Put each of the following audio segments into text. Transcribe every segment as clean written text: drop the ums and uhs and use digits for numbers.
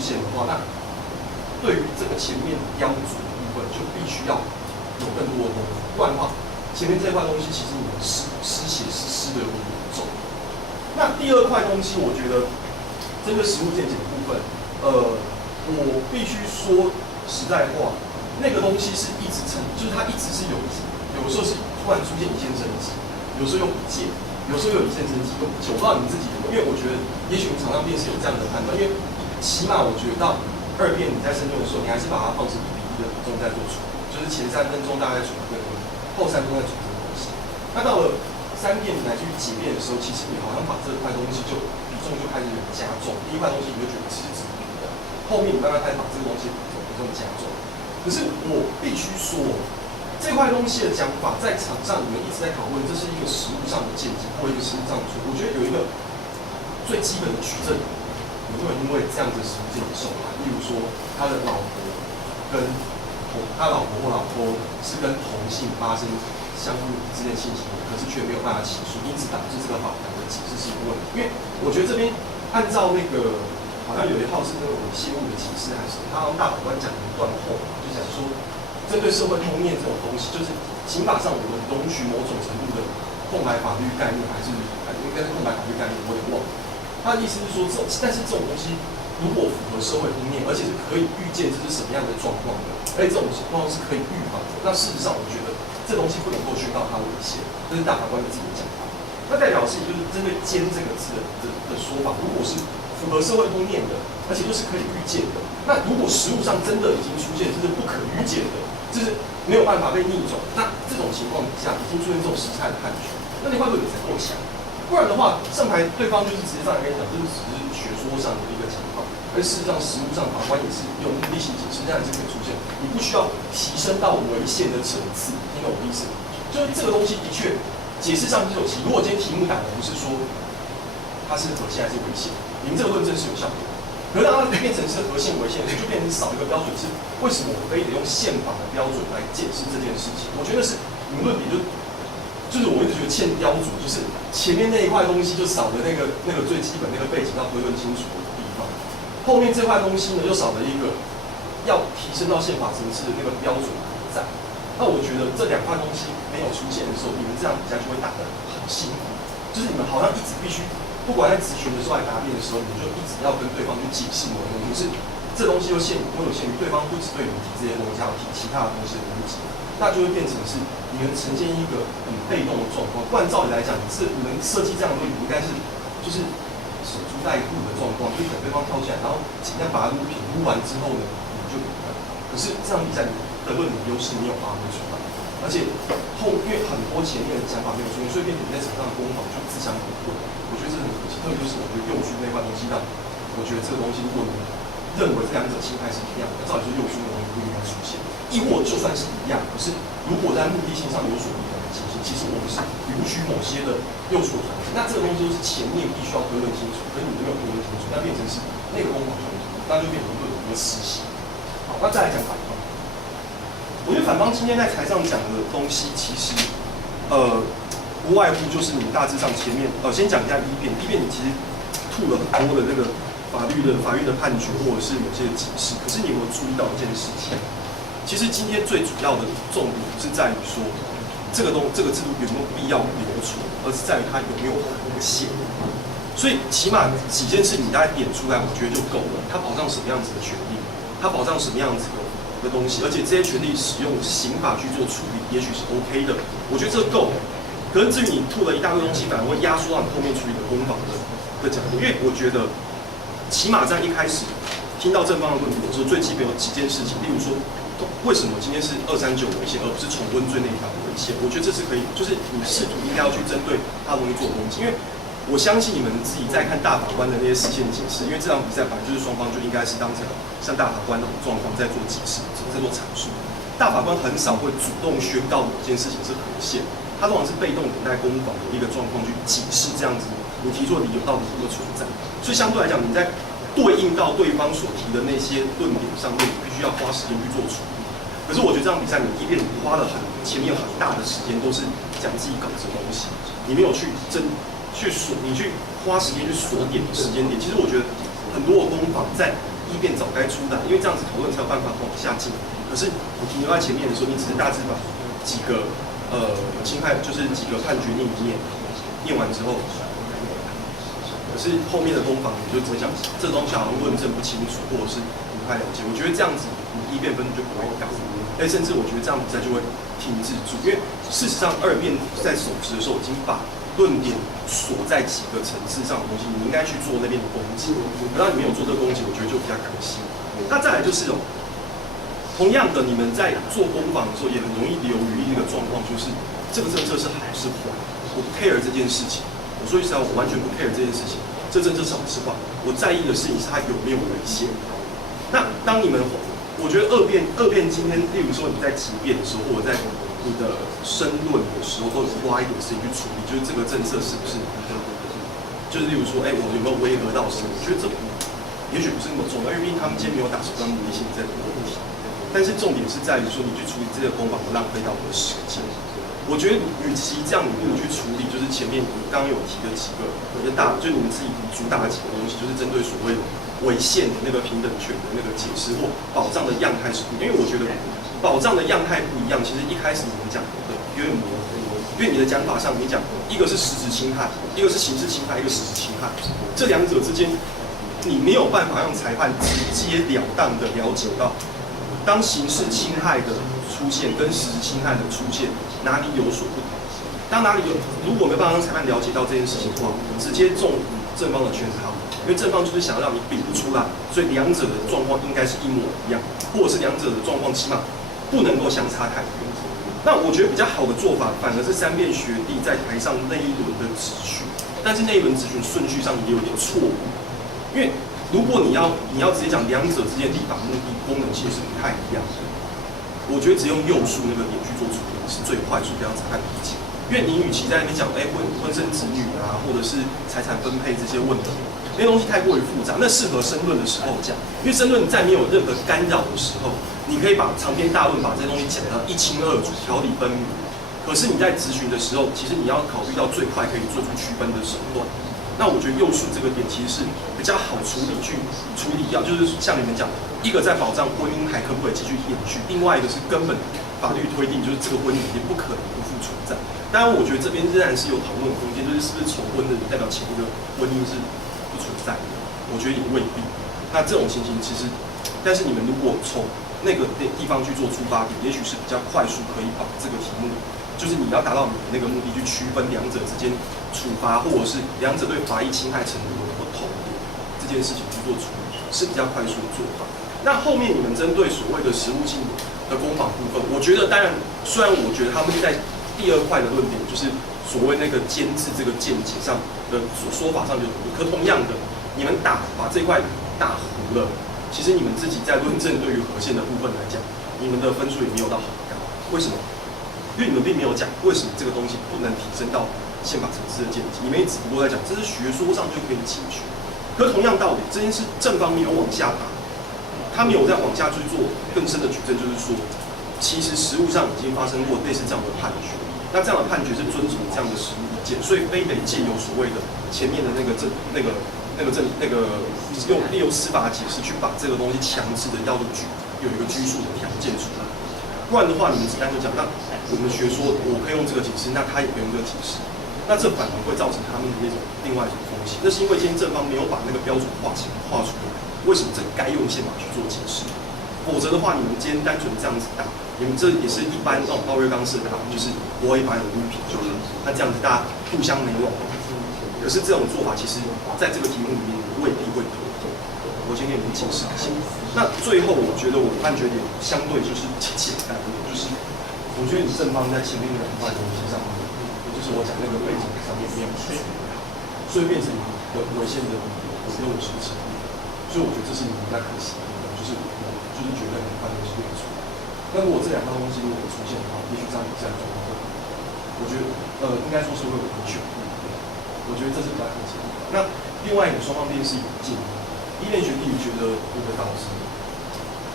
现的话，那对于这个前面标准的部分，就必须要有更多的功夫，不然的话，前面这块东西其实你们失血是失的有点严重。那第二块东西，我觉得针对实务见解的部分，我必须说实在话，那个东西是一直就是它一直是有的时候是突然出现一线生机，有时候用一件。有时候有一线生机，我不知道你们自己，因为我觉得，也许你场上辩是有这样的判断，因为起码我觉得到2辩你在申论的时候，你还是把它放成1比1的比重在做处理，就是前3分钟大概处理这个东西，后3分钟在处理这个东西。那到了3辩你来去解辩的时候，其实你好像把这块东西就比重就开始有加重，第一块东西你就觉得是直比的，后面你慢慢开始把这个东西比重加重。可是我必须说。这块东西的讲法，在场上你们一直在讨论，这是一个实务上的见解或一个实务上的错。我觉得有一个最基本的取证，有没有因为这样子的实务见解受害？例如说，他的老婆他老婆或老公是跟同性发生相互之间性行为，可是却没有办法起诉，因此导致这个法条的解释是一个问题。因为我觉得这边按照那个好像有一号是那个猥亵物的启示还是什么，他好像大法官讲了一段话，就讲说。针对社会通念这种东西，就是刑法上我们容许某种程度的空白法律概念，还是应该是空白法律概念，我有点忘了。他的意思是说，但是这种东西如果符合社会通念，而且是可以预见这是什么样的状况的，而且这种情况是可以预防的，那事实上我觉得这东西不能够宣告它违宪，这是大法官的自己的讲法。那代表是就是针对"奸"这个字的说法，如果是符合社会通念的，而且又是可以预见的，那如果实务上真的已经出现这是不可预见的。就是没有办法被逆转，那这种情况底下已经出现这种时态的判决，那你会不会才够强？不然的话，上牌对方就是直接上来跟你讲，这只是学说上的一个讲法，而事实上实务上法官也是用目的性解释，这样是可以出现，你不需要提升到违宪的层次，听懂我的意思吗？就是这个东西的确解释上是有其，如果今天题目打的不是说它是合宪还是违宪，你们这个论证是有效果的。可是当它变成是合宪违宪，就变成少一个标准，是为什么我非得用宪法的标准来解释这件事情？我觉得是你们论点就是我一直觉得欠标准，就是前面那一块东西就少了那个最基本那个背景要推论清楚的地方，后面这块东西呢又少了一个要提升到宪法层次的那个标准在。那我觉得这2块东西没有出现的时候，你们这样比赛就会打得很辛苦，就是你们好像一直必须。不管在质询的时候还答辩的时候，你就一直要跟对方去解释某个东西，是这东西又有限于对方不只对你提这些东西，还要提其他的东西的攻击，那就会变成是你们呈现一个很被动的状况。不然照理来讲，你们设计这样的论点应该是就是守株待兔的状况，就等对方跳起来，然后尽量把它撸平，撸完之后呢，你就赢了。可是这场比赛你的论点优势没有发挥出来，而且因为很多前面的讲法没有出现，所以变成你在场上的攻防就自相矛盾。我觉得这很可惜，特别就是我觉得右书那块东西让我觉得这个东西，如果你认为这2者心态是一样的，照理说右书的东西不应该出现。亦或就算是一样，可是如果在目的性上有所不同的情形，其实我们是允许某些的右书的团体，那这个东西就是前面必须要推论清楚，可是你没有推论清楚，那变成是那个攻防冲突，那就变成论点的失效。好，那再来讲反方，我觉得反方今天在台上讲的东西，其实不外乎就是你们大致上前面先讲一下一辩你其实吐了很多的那个法院的判决或者是某些解释，可是你有没有注意到一件事情？其实今天最主要的重点不是在于说这个制度有没有必要留存，而是在于它有没有合宪。所以起码几件事你大概点出来，我觉得就够了。它保障什么样子的权利，它保障什么样子的东西，而且这些权利使用刑法去做处理，也许是 OK 的。我觉得这够了。可是至于你吐了一大堆东西，反而会压缩到你后面处理的攻防的角度。因为我觉得，起码在一开始听到正方的论点的时候，最基本有几件事情，例如说，为什么今天是239违宪，而不是重温罪那一条违宪？我觉得这是可以，就是你试图应该要去针对他的东西做攻击。因为我相信你们自己在看大法官的那些事件解释，因为这场比赛本来就是双方就应该是当成像大法官那种状况在做解释，在做阐述。大法官很少会主动宣告某件事情是合宪。他通常是被动等待攻防的一个状况去解释这样子你提出的理由到底有没有存在，所以相对来讲，你在对应到对方所提的那些论点上面，你必须要花时间去做处理。可是我觉得这场比赛你一边花了前面很大的时间都是讲自己搞这东西，你没有去你去花时间去锁点的时间点。其实我觉得很多的攻防在一辩早该出来，因为这样子讨论才有办法往下进。可是你停留在前面的时候，你只是大致把几个侵害，就是几个判决念完之后，可是后面的攻防你就只想这东西好像论证不清楚，或者是不太了解。我觉得这样子你一辩分就不会改，甚至我觉得这样比赛就会停滞住，因为事实上二辩在手持的时候已经把论点锁在几个层次上的东西，你应该去做那边的攻击。当然你没有做这个攻击，我觉得就比较可惜。那再来就是同样的，你们在做攻防的时候也很容易流于一个状况，就是这个政策是好是坏，我不 care 这件事情。我说实在，我完全不 care 这件事情。这政策是好是坏，我在意的事情是它有没有违宪。那当你们，我觉得二辩今天，例如说你在提辩的时候，或者在你的申论的时候，都有花一点时间去处理，就是这个政策是不是，就是例如说，我有没有违和到什么？我觉得这也许不是那么重要，因为毕竟他们今天没有打手段目的性这个问题。但是重点是在于说，你去处理这个攻防，不浪费到我的时间。我觉得与其这样，你不如去处理，就是前面你刚刚有提的几个，就你们自己主打的几个东西，就是针对所谓的违宪的那个平等权的那个解释或保障的样态是不一样。因为我觉得保障的样态不一样，其实一开始你们讲的有点模糊，因为你的讲法上你讲一个是实质侵害，一个是刑事侵害，一个实质侵害，这两者之间你没有办法让裁判直截了当的了解到，当刑事侵害的出现跟实质侵害的出现哪里有所不同？当哪里有，如果没办法让裁判了解到这件事情的话，直接中正方的圈套，因为正方就是想让你比不出来，所以两者的状况应该是一模一样，或者是两者的状况起码不能够相差太远。那我觉得比较好的做法，反而是三辩学弟在台上那一轮的质询，但是那一轮质询顺序上也有点错误，因为如果你要直接讲两者之间立法目的功能性是不太一样的，我觉得只用右数那个点去做处理是最快速，让裁判理解。因为你与其在那边讲婚生子女啊，或者是财产分配这些问题，那些东西太过于复杂，那适合申论的时候讲。因为申论在没有任何干扰的时候，你可以把长篇大论把这些东西讲得一清二楚、条理分明。可是你在质询的时候，其实你要考虑到最快可以做出区分的手段。那我觉得右数这个点其实是比较好处理掉，就是像你们讲，一个在保障婚姻还可不可以继续延续，另外一个是根本法律推定就是这个婚姻也不可能不复存在。当然，我觉得这边仍然是有讨论的空间，就是是不是重婚的代表前一个婚姻是不存在的？我觉得也未必。那这种情形其实，但是你们如果从那个地方去做出发点，也许是比较快速可以把这个题目，就是你要达到你的那个目的，去区分两者之间处罚，或者是两者对法益侵害程度的不同这件事情去做处理，是比较快速的做法。那后面你们针对所谓的实务性的攻防部分，我觉得当然，虽然我觉得他们在第二块的论点，就是所谓那个监制这个见解上的说法上就可同样的，你们把这块打糊了，其实你们自己在论证对于合宪的部分来讲，你们的分数也没有到很高。为什么？因为你们并没有讲为什么这个东西不能提升到宪法层次的见解，你们也只不过在讲这是学说上就可以解决。可是同样道理，这件事正方没有往下打，他没有再往下去做更深的举证，就是说，其实实务上已经发生过类似这样的判决。那这样的判决是遵从这样的实务意见，所以非得借由所谓的前面的那个利用司法解释去把这个东西强制的要有一个拘束的条件出来，不然的话，你们只单就讲，那我们学说我可以用这个解释，那他也可以用这个解释，那这反而会造成他们的那种另外一种风险。那是因为今天正方没有把那个标准画出来，为什么这该用宪法去做解释？否则的话，你们今天单纯这样子打，你们这也是一般那种奥瑞纲式的打，就是我会把你污评就好，那这样子大家互相没往。可是这种做法，其实在这个题目里面未必会妥。我先给你们解释一下。那最后，我觉得我判决点相对就是简单一点，就是我觉得你正方在前面两块东西上面，就是我讲那个背景上面没有去，所以变成违宪的用事情。所以我觉得这是你们比较可惜的，就是觉得很快东西没出。那如果这两套东西如果出现的话，也许这样比赛状况会，我觉得应该说是会有明确。我觉得这是比较可惜的。那另外一个双方辩是有进步。一辩学弟觉得你的稿子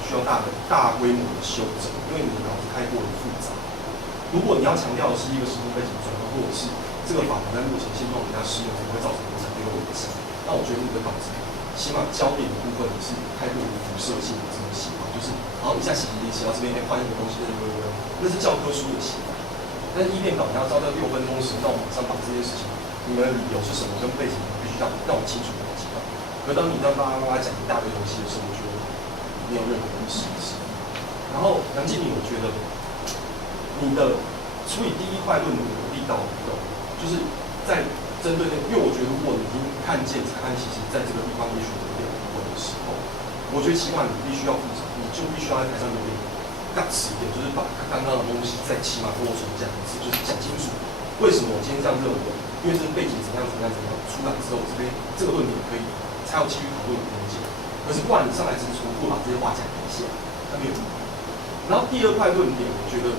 需要大规模的修正，因为你的稿子太过于复杂。如果你要强调的是一个时空背景转换，或者是这个法条在目前现状底下适用，可能会造成国产这个问题。那我觉得你的稿子起码焦点的部分是太过于设性的这种写法，就是好像一下写到这边，换一个东西，那是教科书的写法。但是议辩稿你要照到6分钟时，那我马上把这件事情，你们的理由是什么跟背景，必须让我清楚了解到。可当你让大家讲一大堆东西的时候，我觉得没有任何的实质。然后梁静茹，我觉得你的处理第一块论点的力道不够，就是在针对因为我觉得如果你已经看见裁判其实在这个地方也许有点不稳的时候，我觉得起码你必须要负责，你就必须要在台上有点guts一点，就是把刚刚的东西再起码跟我重讲一次，就是讲清楚为什么我今天这样认为，因为这个背景怎样，出来之后这边这个论点可以才有继续讨论的空间。可是不然你上来只是重复把这些话讲一下，它没有意义。然后第二块论点，我觉得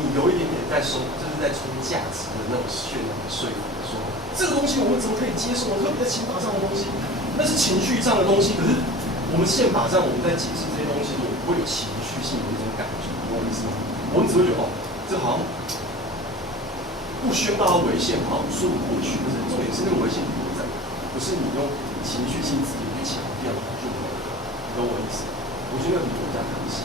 你有一点点在收，就是在冲价值的那种渲染的说服，说这个东西我们怎么可以接受？特别在刑法上的东西，那是情绪上的东西。可是我们宪法上我们在解释这些东西，我们不会有情绪性的一种感觉，懂我意思吗？我们只会觉得这好像不宣告它违宪，好像说不过去。可是重点是那个违宪不在，不是你用情绪性字眼去强调就没有，懂我意思？我觉得你比较可惜。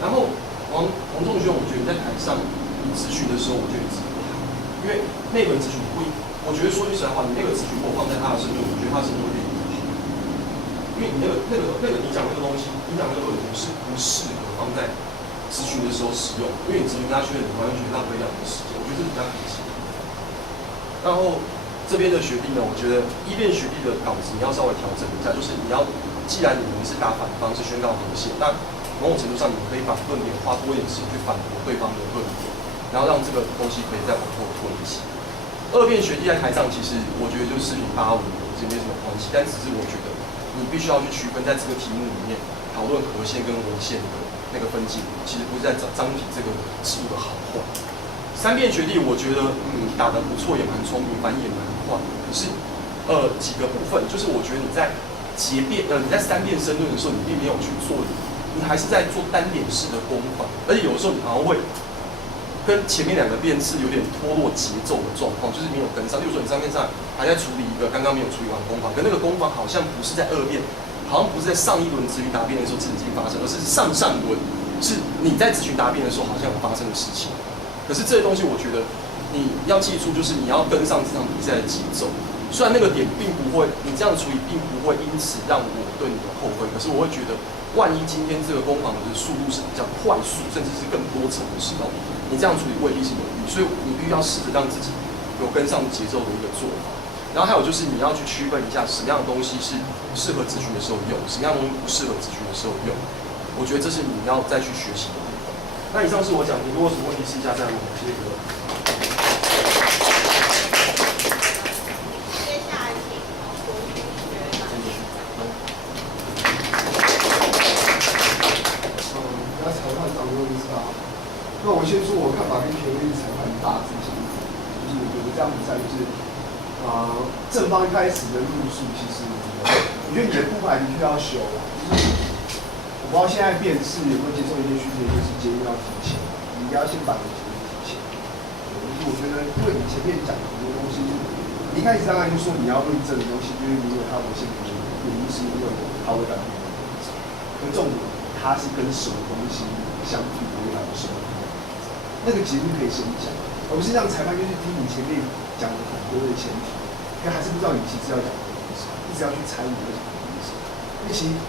然后王仲轩，我觉得你在台上你咨询的时候，我觉得你咨询不好，因为那轮咨询不，我觉得说句实在话，你那个咨询如果放在他的身上，我觉得他是不会变得好，因为你那个你讲那个东西，你讲那个论点是不适合放在咨询的时候使用，因为你咨询他确认你完全浪费掉你的时间，我觉得这是比较可惜。然后这边的学弟呢，我觉得一辩学弟的稿子你要稍微调整一下，就是你要，既然你们是打反方，是宣告和谐，那某种程度上，你可以把论点花多一点时间去反驳对方的论点，然后让这个东西可以再往后推一些。二辩学弟在台上，其实我觉得就是4平8稳，这没什么关系。但只是我觉得你必须要去区分，在这个题目里面讨论合宪跟违宪的那个分界，其实不是在张体这个制度的好坏。3辩学弟，我觉得打得不错，也蛮聪明，反应也蛮快。可是几个部分，就是我觉得你在你在3辩申论的时候，你并没有去做。你还是在做单点式的攻防，而且有的时候你好像会跟前面2个辩次有点脱落节奏的状况，就是没有跟上。例如说你3辩上还在处理一个刚刚没有处理完攻防，可那个攻防好像不是在2辩，好像不是在上一轮咨询答辩的时候曾经发生，而是上轮是你在咨询答辩的时候好像有发生的事情。可是这些东西我觉得你要记住，就是你要跟上这场比赛的节奏。虽然那个点并不会，你这样处理并不会因此让我对你有扣分，可是我会觉得，万一今天这个攻防的速度是比较快速，甚至是更多层的时候，你这样处理未必是有利，所以你必须要试着让自己有跟上节奏的一个做法。然后还有就是你要去区分一下什么样的东西是适合咨询的时候用，什么样的东西不适合咨询的时候用。我觉得这是你要再去学习的部分。那以上是我讲，你如果有什么问题试一下再问，谢谢各位。那我先说我看法跟权威裁判大致相同，就是我觉得这样比赛就是正方一开始的路数，其实我觉得你的铺排的确要修啦，就是我不知道现在辩士有没有接受一些训练，就是节目要提前，你应该要先把你的节目提前。就是我觉得，因为你前面讲的很多东西，你一开始大概就说你要论证的东西，就是你有它违宪的原因是因为它会改变的原则，可重点它是跟什么东西相匹配来的什么。那个节目可以先讲，而不是让裁判就是听你前面讲了很多的前提，但还是不知道你其实要讲的东西，一直要去猜你要讲的东西。因为其实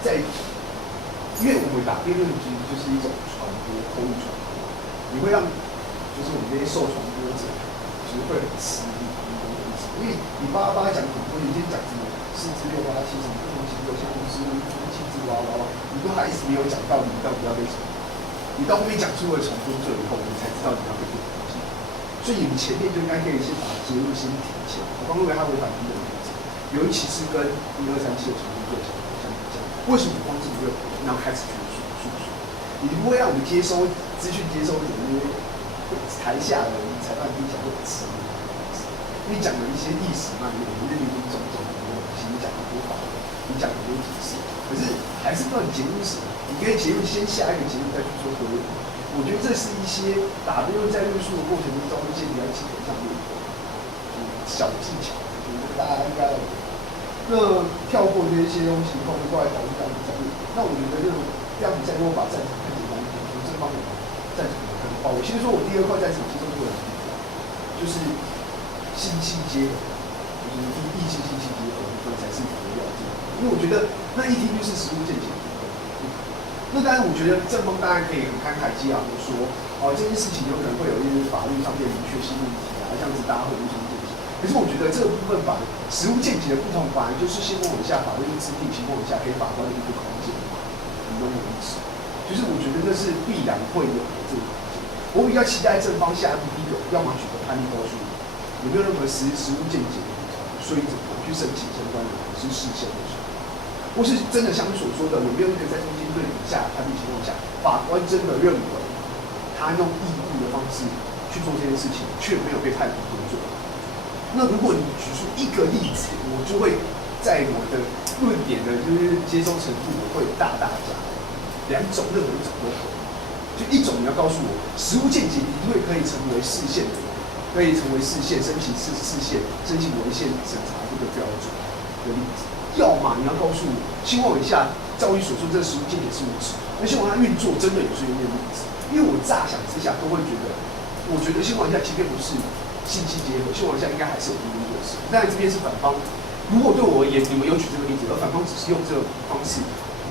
因为我们打辩论局就是一种传播，口语传播，你会让就是我们这些受传播者，其实会很吃力，因为你巴拉讲很多，你先讲什么4至6、8、7什么不同情况下，5至7至8，你都还一直没有讲到你到底要跟什么。你到后面讲出了重复罪以后，你才知道你要被什么东西。所以你前面就应该可以先把结论先提前。我刚认为他违反第一个原则，尤其是跟1、2、3、7的重复罪相比较，为什么光是1、2，然后开始去诉说？你不会让我们接收资讯接收者，因为台下的裁判听起来会很吃力，因为讲了一些历史脉络，你林林总总很多东西，你讲很多法律，你讲很多解释，可是还是不知道你结论是什么。你可以结论先下一个结论再去做推论，我觉得这是一些打辩论在论述的过程中一些比较基本上的小技巧，我觉得大家应该那跳过这些东西，后面过来讨论这样比赛。那我觉得这样比赛如果把战场看简单一点，从这方面战场看的话，我先说我第二块战场其中做的就是信息结合，就是异性信息结合的部分才是主要的。因为我觉得那一听就是实务见解的部分。那当然，我觉得正方当然可以很慷慨激昂的说，这件事情有可能会有一些法律上面明确性问题啊，这样子大家会互相见解。可是我觉得这个部分法实务见解的不同，本来就是先往下法律制定情况下给法官的一个空间嘛，你懂我意思？就是我觉得那是必然会有的这个空间。我比较期待正方下一步第一个，要么举个判例告诉你有没有任何实务见解的不同，所以怎么去申请相关的是事项的时候，或是真的像你所说的，有没有一个在中间对比下判例情况下，法官真的认为他用义务的方式去做这件事情，却没有被判处工作。那如果你举出一个例子，我就会在我的论点的就是接收程度，我会大大加两种，任何一种都可以。就一种你要告诉我，实务见解一定可以成为释宪的，可以成为释宪申请释宪、申请违宪审查这个标准的例子。要么你要告诉我，新闻以下照你所说，这个实务见解是无知，而新闻它运作真的有这些例子。因为我乍想之下都会觉得，我觉得新闻以下即便不是信息结合，新闻以下应该还是有工作室。当然这边是反方，如果对我而言，你们有举这个例子，而反方只是用这个方式、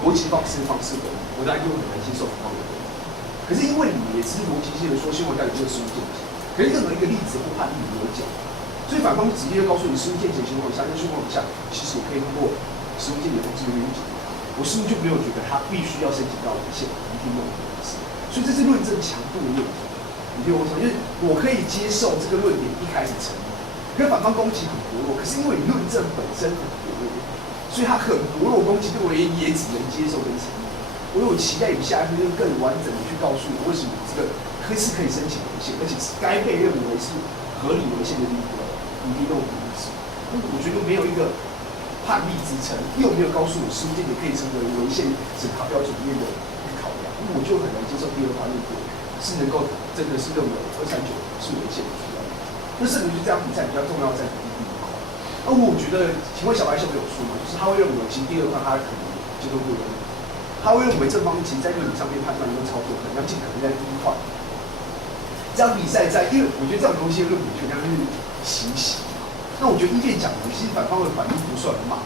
逻辑方式而已，我当然就很难接受反方的。可是因为你也只是逻辑性的说新闻代有这个实务见解，可是任何一个例子或判例没有讲，所以反方直接就告诉你实务见解情况以下跟情况以下，其实我可以通过实务见解方式去解决它，我是不是就没有觉得他必须要申请到违宪，一定弄的意思？所以这是论证强度的问题。你听我说，就是我可以接受这个论点一开始成立，可是反方攻击很薄弱，可是因为你论证本身很薄弱，所以他很薄弱攻击对我也只能接受跟成立。我有期待你下一步就更完整的去告诉我为什么这个是可以申请违宪，而且是该被认为是合理违宪的理由，你可以弄的意思。我觉得没有一个判例支撑，又没有告诉我实务见解可以成为违宪审查标准里面的考量，我就很难接受第二法律果是能够真的是认为239是违宪的主要。那甚至就这样比赛比较重要在第一块。而我觉得，请问小白兄有说吗？就是他会认为，其实第二块他可能接受不了，他会认为正方其实在论理上面判断跟操作，可能要尽可能在第一块。这场比赛因为我觉得这种东西的论点权量是习。那我觉得一辩讲的，其实反方的反应不算很慢，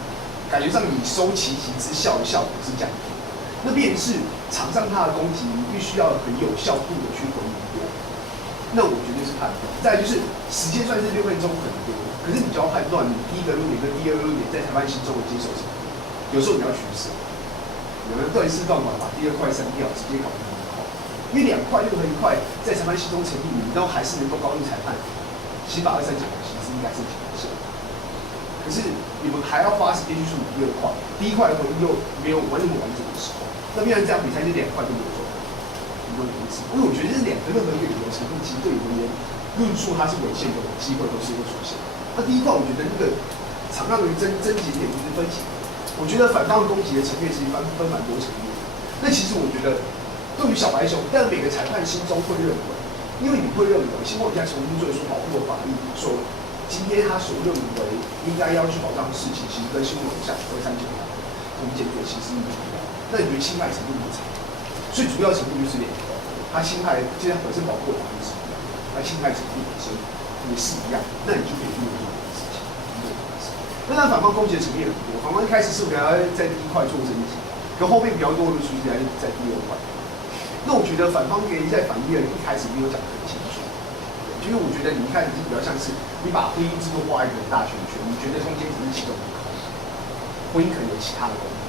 感觉上你收其其之效的效果是降低。那便是场上他的攻击，你必须要很有效度的去回应过。那我绝对是判断。再来就是时间算是6分钟很多，可是你就要判断你第一个论点跟第二个论点在裁判心中的接受程度。有时候你要取舍，有人断式断管把第二块删掉，直接搞第一块，因为2块任何一块在裁判心中成立，你都还是能够高于裁判。其实把239其实应该是挺合适的，可是你们还要花时间去处理第二块，第一块的回应又没有完全完整的时候，那必然这样比赛就2块都没有做到，你懂我意思？因为我觉得这2个任何一个理由成分，其实对我而言，论述它是违宪的机会都是会出现。那第一块，我觉得那个场上的症结点就是分歧。我觉得反方的攻击的层面其实分蛮多层面。那其实我觉得对于小白熊，但每个裁判心中会认为。因为你会认为，新闻以下重新罪所保护的法律，说今天他所认为应该要去保障的事情，其实跟新闻以下239条同检罪其实是不一样。那你觉得侵害程度不长？所以主要程度就是2个，他侵害，既然本身保护的法律是一样，那侵害程度本身也是一样，那你就可以去做这件事情。那反方攻击的层面很多，反方一开始是我们要在第一块做整体，可后面比较多的数据还是在第二块。那我觉得反方给在反一的一开始没有讲得很清楚，因为我觉得你看，比较像是你把婚姻制度画一个大圈圈，你觉得中间只是其中一块，婚姻可能有其他的功能，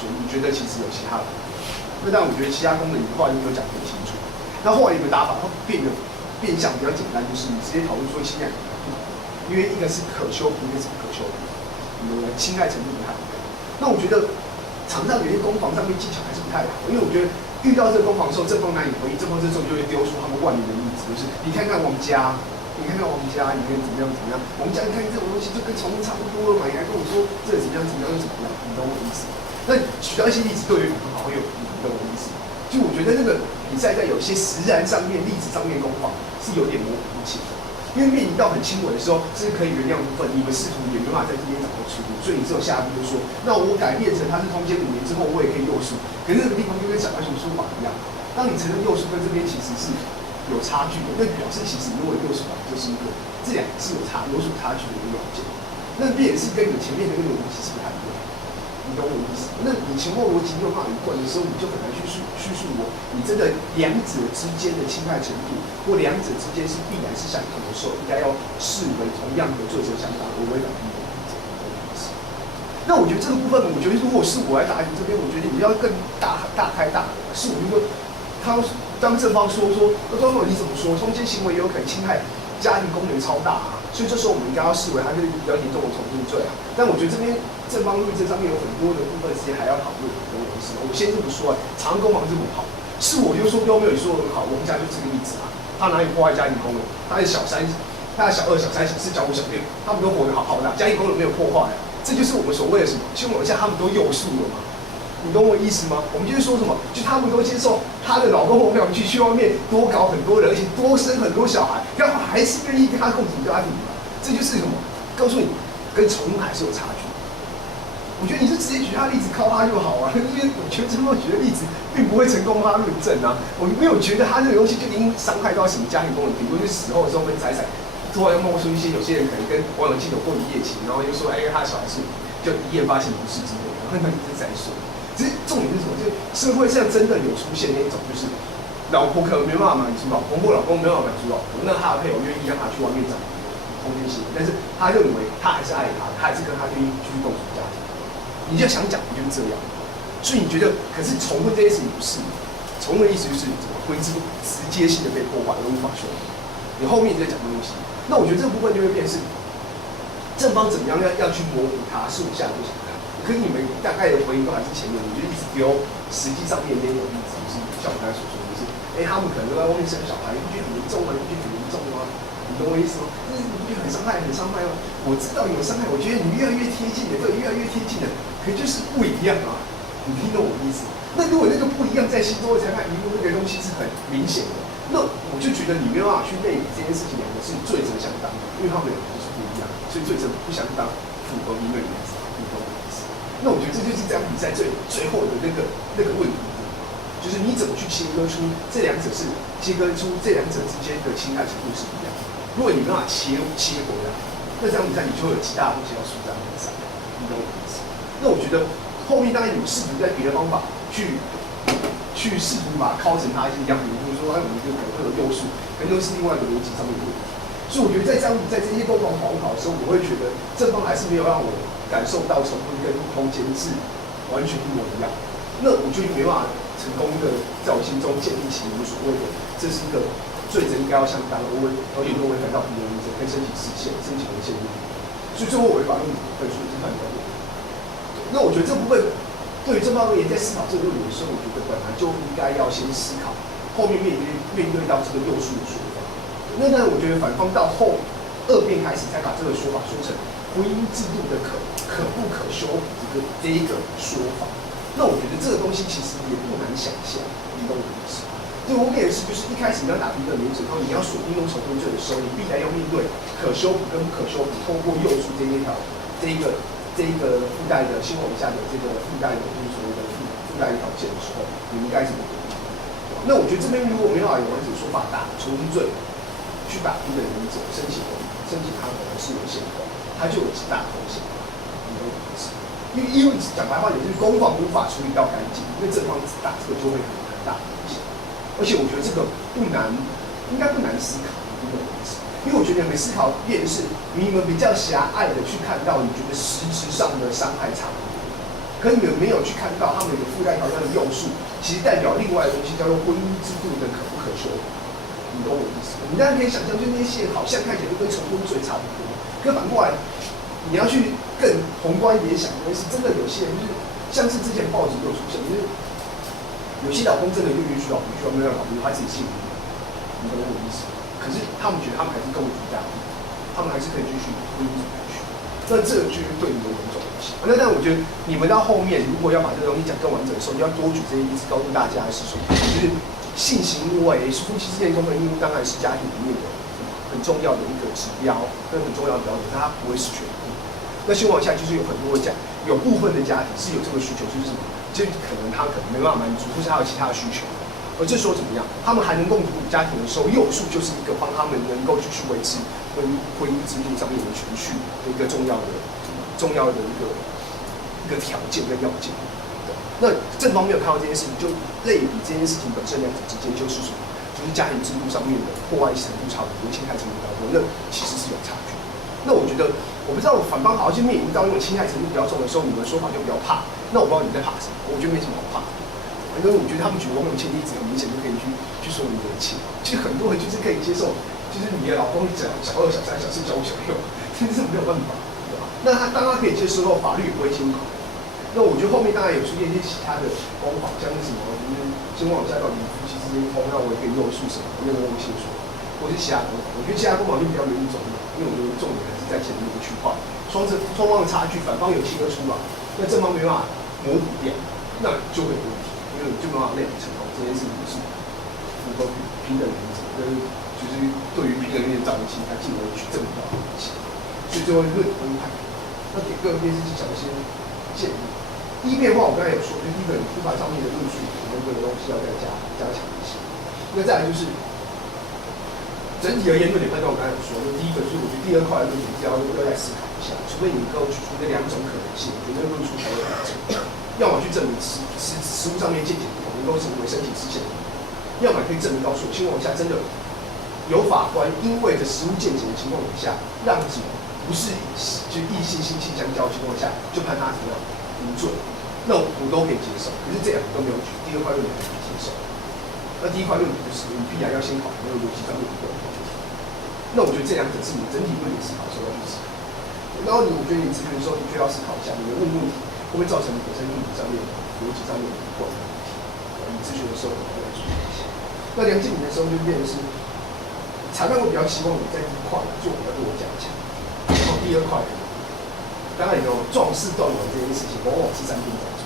所以你觉得其实有其他的功能。那但我觉得其他功能你后来就没有讲得很清楚。那后来有个打法，它变相比较简单，就是你直接讨论说侵害不同，因为一个是可修补，一个是不可修补，你的侵害程度不太一样。那我觉得场上有些攻防上面技巧还是不太好，因为我觉得。遇到这个攻防的时候，正方难以回应，正方这时候就会丢出他们万年的例子，就是你看看王家，你看看王家，你看怎么样怎么样，王家你看这种东西就跟宠物差不多了嘛，你还跟我说这怎么样怎么样又怎么样，你懂我意思？那举到一些例子对于很好有，你懂我意思？就我觉得那个比赛在有些实然上面、例子上面攻防是有点模糊不清的，因为面临到很轻微的时候，是可以原谅部分，你们试图也没办法在这边找到出路，所以你只有下一步就说，那我改变成它是通奸5年之后，我也可以诱诉。可是这个地方就跟小白熊说法一样，当你承认诱诉跟这边其实是有差距的，那表示其实如果诱诉法就是一个这两个是有所差距的一个条件，那这也是跟你前面的那个逻辑是不太一样。你懂我意思？那你前后逻辑没有办法一贯的时候，你就很难去叙述你真的两者之间的侵害程度，或两者之间是必然是相同的时候，应该要视为同样的罪责相当，而违反第一个原则。那我觉得这个部分，我觉得如果是我来答你这边，我觉得你要更大开大合。是我如果当正方说，你怎么说？通奸行为也有可能侵害家庭功能超大啊，所以这时候我们应该要视为它是比较严重的重度罪啊。但我觉得这边正方论证上面有很多的部分时间还要讨论，懂我意思吗？我先这么说长工房这么好，是我就说都没有你说的很好。我们家就这个例子啊，他哪里破坏家庭功能？他的小3、小2、小3、小4、小5、小6，他们都活得好好的，家庭功能没有破坏啊。这就是我们所谓的什么？新闻下他们都诱诉了嘛。你懂我意思吗？我们就是说什么，就他们都接受她的老公或朋友去外面多搞很多人，而且多生很多小孩，但还是愿意跟他共组家庭嘛？这就是什么？告诉你，跟宠物还是有差距。我觉得你是直接举他例子靠他就好啊，因为我觉得这么举的例子并不会成功他论证啊。我没有觉得他这个东西就已经伤害到什么家庭功能，顶多就是死后的时候分财产，突然冒出一些有些人可能跟网友亲有过一夜情，然后又说因为他的小孩是就一夜发现不是之类的，然后那一直在说。其实重点是什么？就是社会上真的有出现那种，就是老婆可能没办法满足老公，或老公没办法满足老婆，那他的配偶愿意让他去外面找通奸行为，但是他认为他还是爱他，他还是跟他愿意继续共处家庭。你就想讲的就是这样，所以你觉得，可是重婚这件事情不是，重婚的意思就是怎么婚姻制度直接性的被破坏而无法修复。你后面在讲的东西，那我觉得这个部分就会变成是正方怎么样要去模糊它，是我下一步想看。可是你们大概的回应都还是前面，我就一直丢实际上面也有例子，就是像我刚才所说的，就是他们可能都在外面生小孩，你不觉得很严重吗？你不觉得很严重吗？你懂我意思吗？就是你不觉得很伤害吗？我知道有伤害，我觉得你越来越贴近的，对，越来越贴近的，可就是不一样啊！你听懂我的意思吗？那如果那个不一样在心中的裁判遗留那个东西是很明显的，那我就觉得你没有办法去类比这件事情两个是罪责相当的，因为他们两个就是不一样，所以罪责不相当符合民的原则，你懂我的意思？那我觉得这就是这样比赛最后的那个问题，就是你怎么去切割出这两者之间的侵害程度是一样的。如果你没办法切回来，那这样比赛你就会有极大的风险要输这样比赛，你懂我的意思？那我觉得后面当然有试图在别的方法去试图把它敲成它一样，比如说我们就可能会有诱诉，可能又是另外一个逻辑上面的问题。所以我觉得在这样在这些攻防讨论的时候，我会觉得正方还是没有让我感受到重婚跟通奸是完全一模一样。那我就没办法成功的在我心中建立起我们所谓的这是一个罪责应该要相当，而且都违反到别人原则，跟申请违宪的。所以最后我会把论点分数是判断的。那我觉得这部分对于正方而言，在思考这个论点的时候，我觉得本来就应该要先思考后面面对到这个诱诉的说法。那我觉得反方到后2辩开始才把这个说法说成婚姻制度的可不可修补这一个说法。那我觉得这个东西其实也不难想象，你懂我的意思？对我也是，就是一开始你要打平等原则，然后你要锁定用重婚罪的时候，你必然要面对可修补跟不可修补，通过诱诉这一个附带的新闻下的这个附带的就是所谓的附带条件的时候，你应该怎么回应？那我觉得这边如果没有完整说法打重婚罪，去打平等原则申请他可能是有限的，他就有极大风险，你懂我的意思？因为讲白话也就是攻防无法处理到干净，因为正方打这个就会很大的风险。而且我觉得这个应该不难思考，你懂我的意思？因为我觉得你们思考便是你们比较狭隘的去看到你觉得实质上的伤害差不多，可你们没有去看到他们有附带条件的用数，其实代表另外的东西叫做婚姻制度的可不可修。你懂我的意思？你当然可以想象，就那些好像看起来就跟重婚罪差不多，可反过来你要去更宏观一点想，是真的有些人就是像是之前报纸有出现，就是有些老公真的就允许老婆去外面让老婆他自己幸福，你懂我的意思？可是他们觉得他们还是共主家庭，他们还是可以继续婚姻走下去，那这个就是对你有某种影响。那但我觉得你们到后面如果要把这个东西讲更完整的时候，你要多举这些例子告诉大家的是什么？就是性行为是夫妻之间的公平义务，当然是家庭里面的很重要的一个指标跟很重要的标准，但它不会是全部。那情况下就是有很多有部分的家庭是有这个需求，就是什么？就可能他可能没办法满足，或是他有其他的需求。而这时候怎么样？他们还能共组家庭的时候，幼术就是一个帮他们能够继续维持婚姻制度上面的程序的一个重要的一个条件跟要件。那正方没有看到这件事情，就类比这件事情本身两者之间就是什么？就是家庭制度上面的破坏程度差不多，侵害程度高多，那其实是有差距。那我觉得，我不知道反方好像面临到那种侵害程度比较重的时候，你们说法就比较怕。那我不知道你在怕什么，我觉得没什么好怕。因为我觉得他们举王永庆例子很明显就可以去说明这一切。其实很多人就是可以接受，就是你的老公讲小2、小3、小4、小5、小6，这是没有办法，对吧？那当他可以接受后，法律也不会监管。那我觉得后面当然有出现一些其他的公法，像是什么，就是先往下到夫妻之间通，那我也可以诱诉什么，那个我先说，或是其他公法。我觉得其他公法就比较容易走的，因为我觉得重点还是在前面那个区块，双方的差距，反方有7个出来，那正方没办法模糊掉，那就会有问题，因为你就没办法类比成功，这件事情是符合平等原则，跟就是对于平等原则掌握期，他进而去证明到的东西，所以最后论分派。那给各个电视机讲一些建议。第一面的话，我刚才有说，就第一个，你司法上面的论述，可能这个东西要再加强一些。那再来就是整体而言论点判断，我刚才有说，就第一个就是我觉得第二块的论点是要再思考一下，除非你能够举出那2种可能性，我觉得论述才会完整。要么去证明实务上面见解不同，能够成为申请事件的理由；要么可以证明告诉我，情况下真的有法官因为着实务见解的情况下，让什么不是就异性性相交的情况下，就判他怎么样无罪，那我都可以接受。可是这2个都没有举，第二块论点可以接受。那第一块论点就是你必然要先考虑那个逻辑上面的问题。那我觉得这2者是你整体论点思考的时候要去思考。然后我觉得你咨询的时候，你就要思考一下，你的问题会不会造成你本身论点上面、逻辑上面的问题。你咨询的时候可能要注意一下。那梁静敏的时候就变成是，裁判会比较希望你在第一块做比较多的加强，然后第二块，当然有壮士断腕这件事情，往往是3天早做。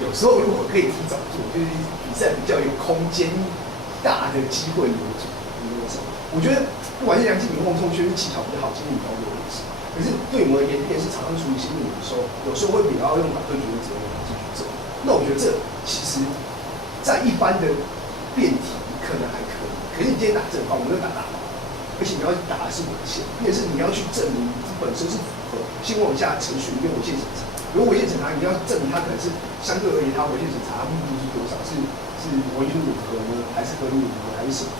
有时候如果可以提早做，就是比赛比较有空间大的机会有主。我觉得不管是梁静敏、洪仲轩是技巧比较好，精力比较多的事。可是对我们而言，便是常常处理新闻的时候，有时候会比较用反对决的责任来去做。那我觉得这其实，在一般的辩题可能还可以，可是你今天打正方，我们就打大方，而且你要打的是违宪，并且是你要去证明本身是符合新闻下程序里面违宪审查。如果违宪审查，你要证明它可能是相对而言，它违宪审查密度是多少，是违宪如何呢，还是合理如何，还是什么？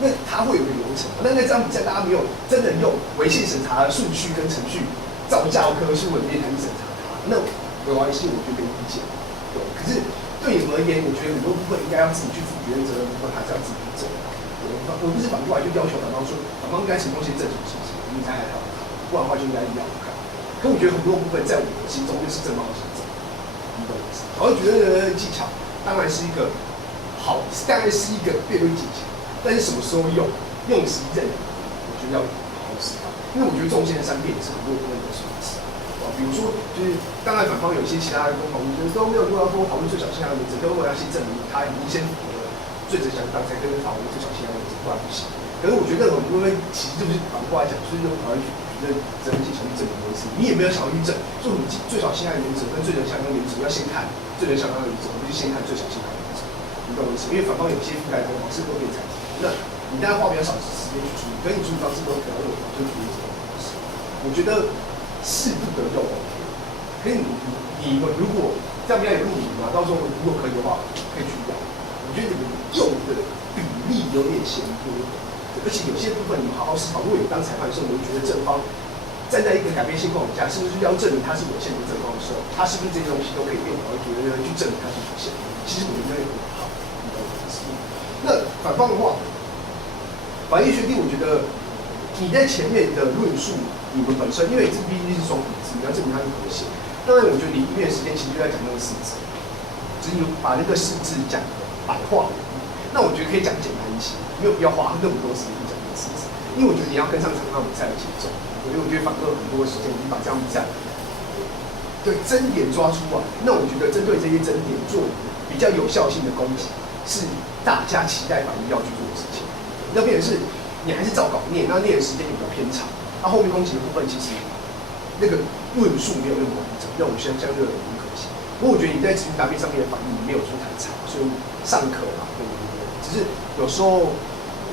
那它会有个流程，那这样比赛大家没有真的用违宪审查的顺序跟程序照教科书里面来去审查它，那没关系，我觉得没意见。对，可是对你们而言，我觉得很多部分应该要自己去负别人责任的部分，还是要自己去证。我不是反过来就要求反方说，反方应该提供些证据信息，你才来讨论，不然的话就应该要看。可我觉得很多部分在我的心中就是正方行政，你懂我意思？我觉得技巧当然是一个好，当然是一个辩论技巧。但是什么时候用时任，我觉得要好好思考，因为我觉得中线的3辩也是很多部分都是如此啊。比如说，就是当然反方有一些其他的公讨论，就是都没有多要跟我讨论最小限量原则，跟我要先证明他已经先符合了最正相当才跟讨论最小限量原则，不然不行。可是我觉得很多人其实就是反过来讲，就是用讨论去责任技巧去证明这件事，你也没有想要去证，就你最小限量原则跟最正相当原则要先看最正相当原则，我们就先看最小限量原则，你懂我意思？因为反方有些覆盖公法是都可以采集。那你大概花比较少的时间去处理，跟你处理方式都比较用，就处理这种方式。我觉得适度的用 OK。可是你们如果这样比较有录影嘛，到时候如果可以的话，可以去用。我觉得你们用的比例有点嫌多，而且有些部分你们好好思考。如果有当裁判的时候，我们觉得正方站在一个改变现况底下，是不是要证明他是违宪的正方的时候，他是不是这些东西都可以用法律决议去证明他是违宪？其实我觉得很好，你懂我意思？那反方的话，法医学弟，我觉得你在前面的论述，你们本身，因为这毕竟是双笔字，你要证明它是和谐。当然，我觉得你一面时间其实就在讲那个四字，只是把那个四字讲白话而已。那我觉得可以讲简单一些，没有必要花那么多时间讲那个四字，因为我觉得你要跟上场上比赛的节奏。我觉得反而很多的时间，你把这样比赛对争点抓出来，那我觉得针对这些争点做比较有效性的攻击，是大家期待法医要去做的事情。那变成是你还是照稿念，那念的时间也比较偏长。那后面攻击的部分其实那个论述没有那么完整，让我相对有点可惜。不过我觉得你在质询答辩上面的反应没有出太差，所以尚可嘛，对。只是有时候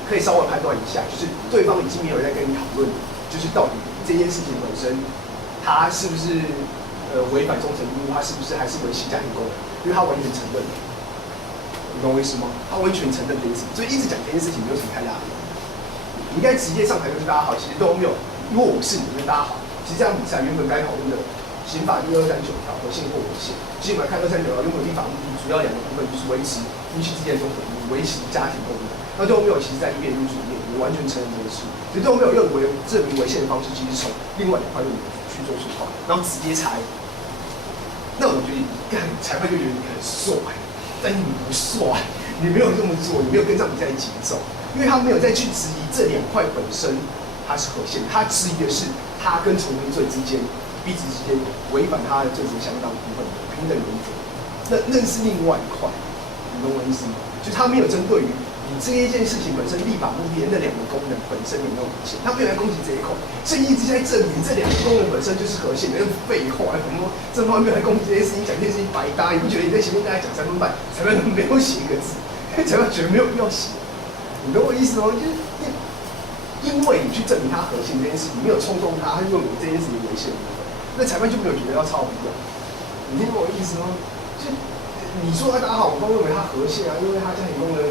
可以稍微判断一下，就是对方已经没有在跟你讨论，就是到底这件事情本身，他是不是违反忠诚义务，他是不是还是维系家庭功能，因为他完全承认，你懂我意思吗？他完全承认这件事情，所以一直讲这件事情没有什么太大的。你应该直接上台跟大家好，其实都没有。如果我是你，跟大家好，其实这场比赛原本该讨论的刑法第239条和性或猥亵，其实我们来看239条原本立法目的主要2个部分，就是维持夫妻之间的忠诚义务，维持家庭功能。那最后没有，其实在一辩论书里面也完全承认这件事，所以最后没有认为证明违宪的方式，其实是从另外2块论点去做出发，然后直接裁。那我觉得裁判就觉得你很帅，但你不帅，你没有这么做，你没有跟上比赛的节奏。因为他没有再去质疑这2块本身它是合宪，他质疑的是他跟重婚罪之间彼此之间违反他的罪责相当部分的平等原则，那是另外一块，你懂我意思吗？就是他没有针对于你这一件事情本身立法目的的那2个功能本身有没有合宪，他没有来攻击这一块，所以一直在证明这2个功能本身就是合宪的，那是废话。很多正方面来攻击这件事情，讲这件事情白搭，你不觉得你在前面跟他讲3分半，裁判没有写一个字，裁判觉得没有必要写。你懂我意思吗？就是因为你去证明他合宪这件事情，没有冲动他，他就认为这件事情违宪的部分，那裁判就没有觉得要抄不掉。你听懂我意思吗？就你说他打好，我方认为他合宪啊，因为他家庭功能，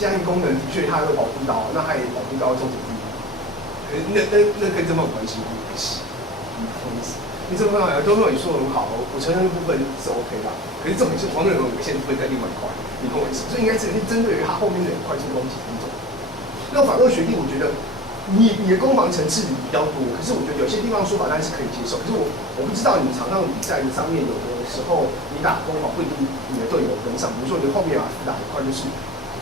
家庭功能的确他有保护到，那他也保护到忠诚义务。那跟这么有关系不是？你懂我意思？你这么讲，都没有你说的很好，我承认这部分是 OK 的，可是重点是我认为违宪部分在另外一块。你懂我意思？所以应该是针对于他后面的2块进攻击这种。那反恶学弟，我觉得你的攻防层次比较多，可是我觉得有些地方说法当然是可以接受。可是我不知道你场上比赛的上面有的时候你打攻防不一定你的队友跟上，比如说你后面把打一块就是，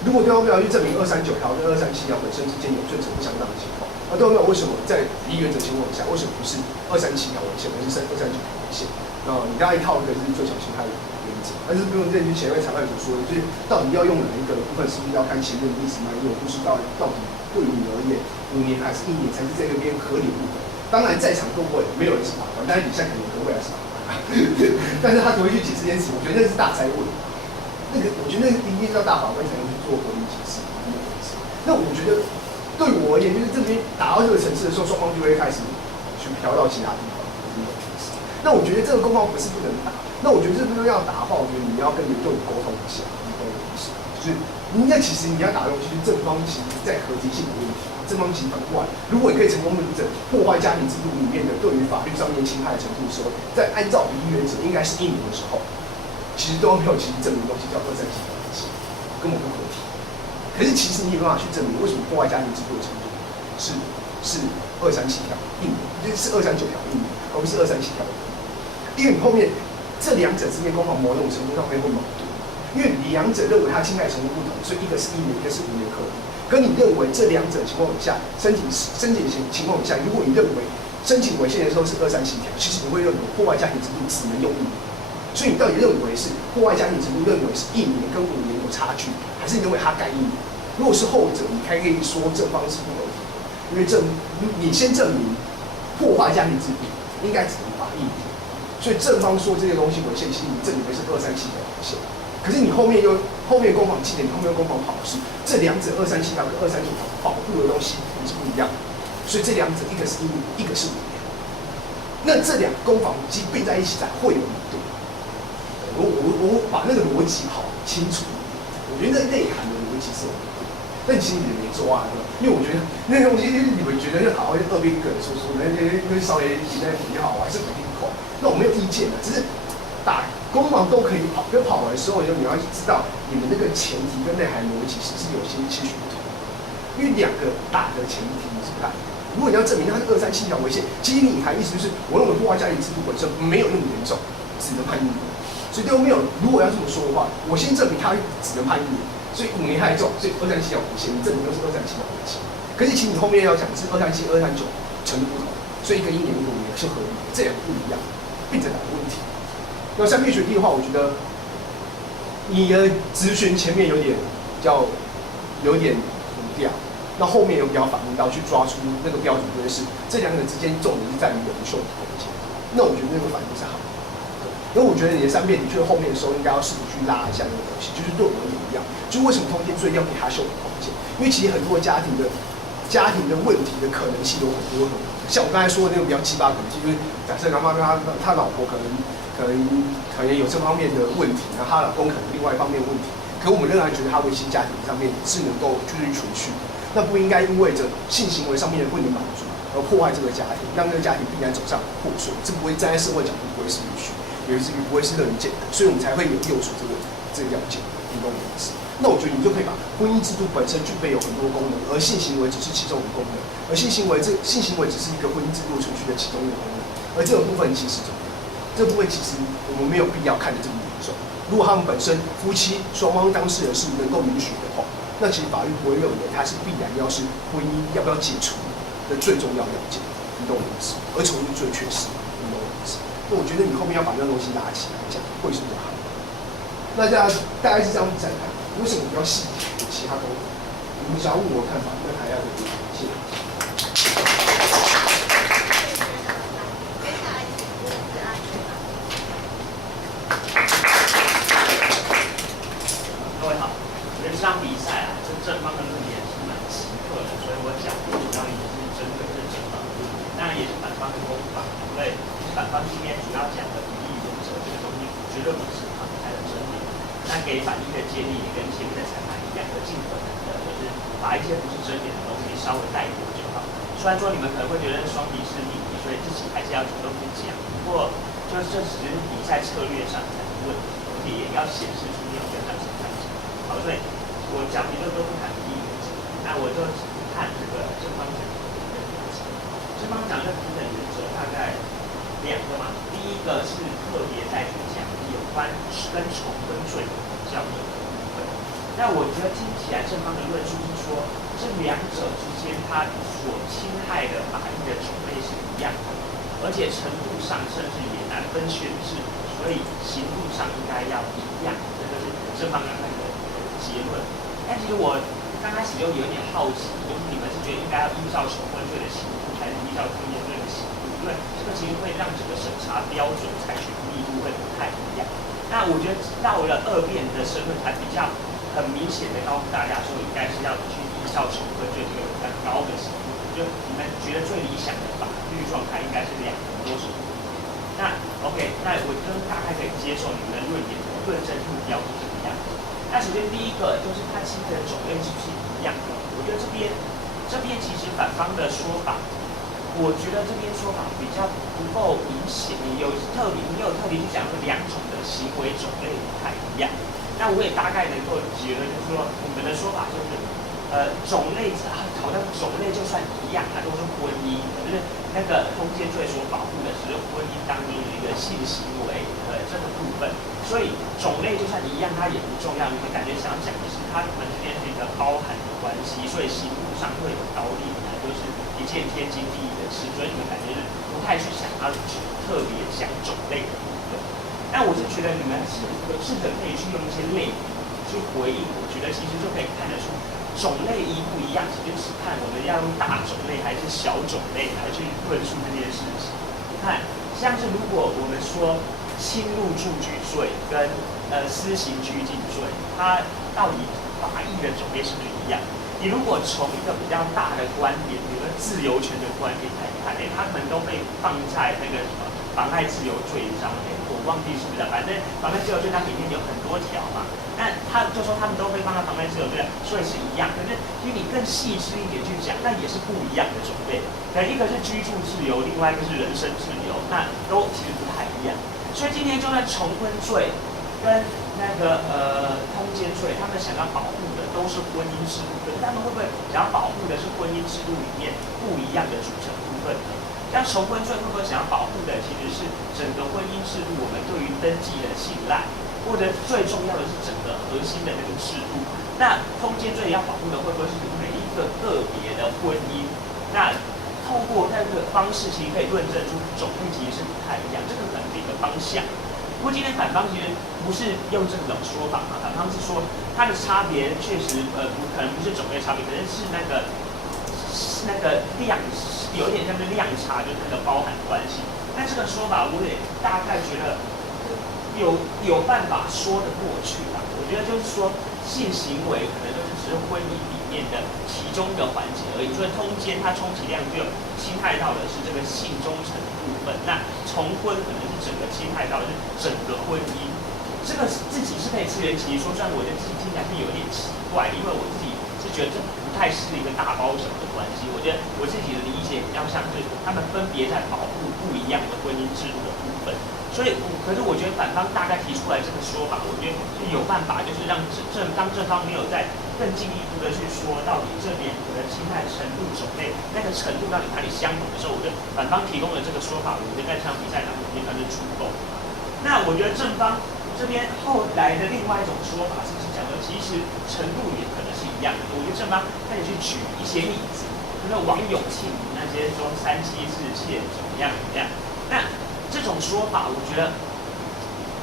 如果对方没有去证明239条跟237条本身之间有罪责不相当的情况，那对方没有为什么在第一原则情况下，为什么不是237条违宪，而是239条违宪？那你刚才套一个是最小侵害的。但是不用根据前面裁判所说的，就是到底要用哪一个部分，是不是要看前面的历史脉络，或是到底对于你而言，5年还是1年才是这个边合理的部分。当然，在场各位没有人是法官，但是底下可能各位还是法官，但是他只会去解释这件事情，我觉得那是大灾问。那个我觉得那一定要大法官才能去做合理解释。那我觉得对我而言，就是这边打到这个层次的时候，双方就会开始去飘到其他地方。那我觉得这个攻防不是不能打。那我觉得这边要打的话，我觉得你要跟你队友沟通一下，你懂我意思？就是其实你要打的东西，正方其实在合理性的问题，正方其实反过来，如果你可以成功论证破坏家庭制度里面的对于法律上面侵害的程度的时候，在按照比例原则应该是1年的时候，其实都没有其实证明的东西叫237条违宪，根本不合理。可是其实你有办法去证明为什么破坏家庭制度的程度是237条1年，就是239条1年，而不是237条1年，因为你后面。这2者之间攻防某种程度上面会矛盾，因为2者认为它侵害程度不同，所以一个是1年，一个是5年可以。可你认为这2者情况以下，申请情况以下，如果你认为申请违宪的时候是237条，其实你会认为破坏家庭制度只能用1年，所以你到底认为是破坏家庭制度，认为是1年跟5年有差距，还是你认为它该1年？如果是后者，你还可以说正方是不合理的，因为你先证明破坏家庭制度应该只能罚1年。所以正方说这些东西违宪，其实你证明的是237条违宪。可是你后面攻防7年，你后面又攻防跑的是这2者237条跟239条保护的东西是不一样的。所以这2者一个是1年，一个是5年。那这2个攻防机并在一起才会有矛盾。我把那个逻辑跑清楚一点，我觉得那内涵的逻辑是有矛盾，但其实你没抓，因为我觉得那个东西你们觉得就好，二边梗说那稍微比较比较好，还是比较快。那我没有意见的，只是打攻防都可以跑，跟跑完的时候，你要知道你们那个前提跟内涵逻辑是有些些许不同，因为2个打的前提是不太一样。如果你要证明它是237条违宪，其实你还意思就是我认为破坏家庭制度本身没有那么严重，只能判1年。所以都没有，如果要这么说的话，我先证明它只能判1年，所以5年太重，所以237条违宪，你证明都是237条违宪。可是其实你后面要讲的是237、239程度不同，所以一个1年、一个5年是合理的，这2个不一样。并着打的问题。那3P学弟的话，我觉得你的质询前面有点糊掉，那后面有比较反映到去抓出那个标准，就是这两者之间重点是在于有无受体空间。那我觉得那个反应是好的。因为我觉得你的3遍的确后面的时候应该要试图去拉一下那个东西，就是对我们也一样，就为什么通奸罪要给他受体空间？因为其实很多家庭的问题的可能性有很多种，像我刚才说的那种比较鸡巴可能性，就是假设他老婆可能有这方面的问题，然后他老公可能另外一方面的问题，可我们仍然觉得他维系家庭上面是能够就是存续的，那不应该因为这性行为上面的不能满足而破坏这个家庭，让这个家庭必然走上破碎，这不会站在社会角度不会是允许。也是不会是乐人简单，所以我们才会有诱属这个要件，你懂我意思？那我觉得你就可以把婚姻制度本身具备有很多功能，而性行为只是其中一个功能，而性行为只是一个婚姻制度程序的其中一个功能，而这个部分其实这部分其实我们没有必要看得这么严重。如果他们本身夫妻双方当事人是能够允许的话，那其实法律不会认为它是必然要是婚姻要不要解除的最重要要件，你懂我意思？而从最确实，你懂我意思？那我觉得你后面要把那个东西拉起来讲，会是比较好。那这样大概是这样子在看，为什么比较细节有其他功能？你们想要问我的看法，那还要有谢谢。各位好，我觉得这场比赛啊，就正方的论点是蛮奇特的，所以我讲主要也是针对这正方的论点，当然也是反方的攻防，因为反方今天主要讲的比例原则这个东西，绝对不是旁台的真理。那给反应的建议也跟前面的裁判一样，尽可能的就是把一些不是真理的东西稍微带过就好。虽然说你们可能会觉得双比是逆比，所以自己还是要主动去讲。不过就是这只是比赛策略上才是问题，而且也要显示出你有跟上裁判讲。好，所以我讲的就都不谈比例原则，那我就看这个正方讲的平等原则。正方讲的平等原则大概2个嘛，第一个是特别再去讲有关跟重婚罪较有的部分。那我觉得听起来正方的论述是说，这两者之间它所侵害的法益的种类是一样的，而且程度上甚至也难分轩轾，所以刑度上应该要一样。这就是正方刚才的结论。但其实我刚开始就有点好奇，就是你们是觉得应该要依照重婚罪的刑度，还是依照通奸罪的刑度？因为这个其实会让整个审查标准采取的力度会不太一样。那我觉得到了2辩的身份才比较很明显的告诉大家说，应该是要去依照重婚罪这个比较高的刑度。就你们觉得最理想的法律状态应该是2个都是5。那 OK， 那我就大概可以接受你们的论点，论证目标是怎么样。那首先第一个就是它侵害的种类是不是一样的？我觉得这边其实反方的说法。我觉得这边说法比较不够明显，你有特别去讲说2种的行为种类不太一样。那我也大概能够觉得，就是说我们的说法就是，种类好像种类就算一样，它都是婚姻，就是那个通奸罪所保护的是婚姻当中的一个性行为这个部分，所以种类就算一样，它也不重要。你们感觉想讲的是它们之间是一个包含的关系，所以刑度上会有高低，就是一件天经地义的事，所以你们感觉是不太去想要特别讲种类的部分。但我是觉得你们是可以去用一些类比去回应，我觉得其实就可以看得出种类一不一样，其实是看我们要用大种类还是小种类来去论述这件事情。你看，像是如果我们说侵入住居罪跟私刑拘禁罪，它到底法益的种类是不是一样？你如果从一个比较大的观点，比如说自由权的观点来看，他们都被放在那个什么妨碍自由罪上面。我忘记是不是，反正妨碍自由罪它里面有很多条嘛。那他就说他们都被放在妨碍自由罪，所以是一样。可是因为你更细致一点去讲，那也是不一样的种类。可能一个是居住自由，另外一个是人身自由，那都其实不太一样。所以今天就算重婚罪跟那个通奸罪，他们想要保护的都是婚姻制度，可是他们会不会想要保护的是婚姻制度里面不一样的组成部分呢？像重婚罪会不会想要保护的其实是整个婚姻制度我们对于登记的信赖，或者最重要的是整个核心的那个制度？那通奸罪要保护的会不会是每一个个别的婚姻？那透过那个方式，其实可以论证出种类其实是不太一样，这个可能是一个方向。不过今天反方其实不是用这种说法嘛，反方是说它的差别确实可能不是种类差别，可能是那个量，有点像是量差，就是那个包含关系。但这个说法我也大概觉得有办法说得过去啦。我觉得就是说性行为可能就是只是婚姻里面的其中一个环节而已，所以通奸它充其量就侵害到的是这个性忠诚的部分，那重婚可能是整个侵害到的是整个婚姻。这个自己是可以自圆其说，虽然我觉得自己听起来是有点奇怪，因为我自己是觉得这不太是一个大包什么的关系。我觉得我自己的理解比较像是他们分别在保护不一样的婚姻制度的部分。所以，可是我觉得反方大概提出来这个说法，我觉得是有办法，就是让当正方没有再更进一步的去说到底这两个的侵害程度种类那个程度到底哪里相同的时候，我觉得反方提供的这个说法，我觉得在这场比赛当中应该是足够的。那我觉得正方这边后来的另外一种说法是讲的，其实程度也可能是一样的。我觉得正方开始去举一些例子，就是王永庆那些说三妻四妾怎么样。那这种说法，我觉得